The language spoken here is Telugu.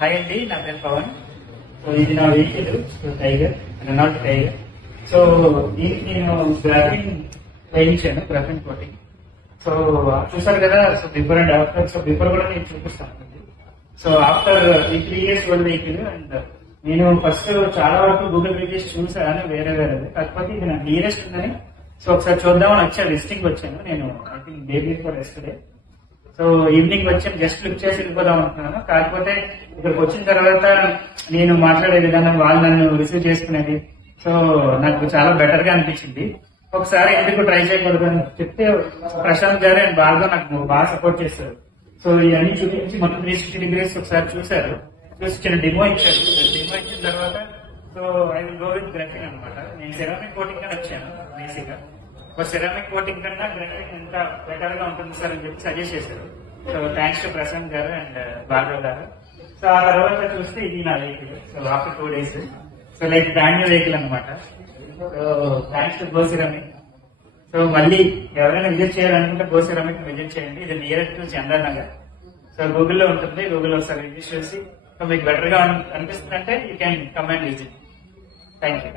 హాయ్ అండి, నా పేరు పవన్. సో ఇది నా vehicle tiger, Renault tiger. So దీనికి నేను గ్రాఫిన్ వేయించాను, గ్రాఫిన్ కోటింగ్. సో చూసారు కదా, so before and after. So before కూడా నేను చూపిస్తాను. సో ఆఫ్టర్ ఈ 3 years ఓల్డ్ వెహికల్. అండ్ నేను ఫస్ట్ చాలా వరకు గూగుల్ రివ్యూస్ చూసాను వేరే వేరేది, కాకపోతే ఇది నాకు నియరెస్ట్ ఉందని సో ఒకసారి చూద్దామని వచ్చాను. విజిటింగ్ వచ్చాను నేను, I think day before yesterday. So evening వచ్చాను, జస్ట్ లుక్ చేసి వెళ్ళిపోదాం అనుకున్నాను. కాకపోతే ఇక్కడికి వచ్చిన తర్వాత నేను మాట్లాడే విధానం, వాళ్ళు నన్ను రిసీవ్ చేసుకునేది, సో నాకు చాలా బెటర్ గా అనిపించింది. ఒకసారి ఎందుకు ట్రై చేయకూడదు అని చెప్తే ప్రశాంత్ గారు అండ్ భార్గవ్ నాకు బాగా సపోర్ట్ చేశారు. సో ఇవన్నీ చూపించి మొత్తం 360 degrees ఒకసారి చూశారు, చూసి చిన్న డెమో ఇచ్చారు. డెమో ఇచ్చిన తర్వాత so I will go with graphene అనమాట. నేను సెరామిక్ కోటింగ్ అని వచ్చాను బేసిక్ గా. సెరామిక్ కోటింగ్ కన్నా గ్రాఫిన్ ఎంత బెటర్ గా ఉంటుంది సార్ అని చెప్పి సజెస్ట్ చేశారు. సో థ్యాంక్స్ టు ప్రశాంత్ గారు అండ్ భార్గవ్ గారు. సో ఆ తర్వాత చూస్తే ఇది నా vehicle. So after 2 days so like brand new vehicle అనమాట. So thanks to go ceramic. So మళ్ళీ ఎవరైనా విజిట్ చేయాలనుకుంటే గో సెరామిక్ విజిట్ చేయండి. ఇది nearest to Chandra Nagar. So గూగుల్లో ఉంటుంది, గూగుల్లో ఒకసారి విజిట్ చేసి సో మీకు బెటర్ గా అనిపిస్తుందంటే you can come and visit. Thank you.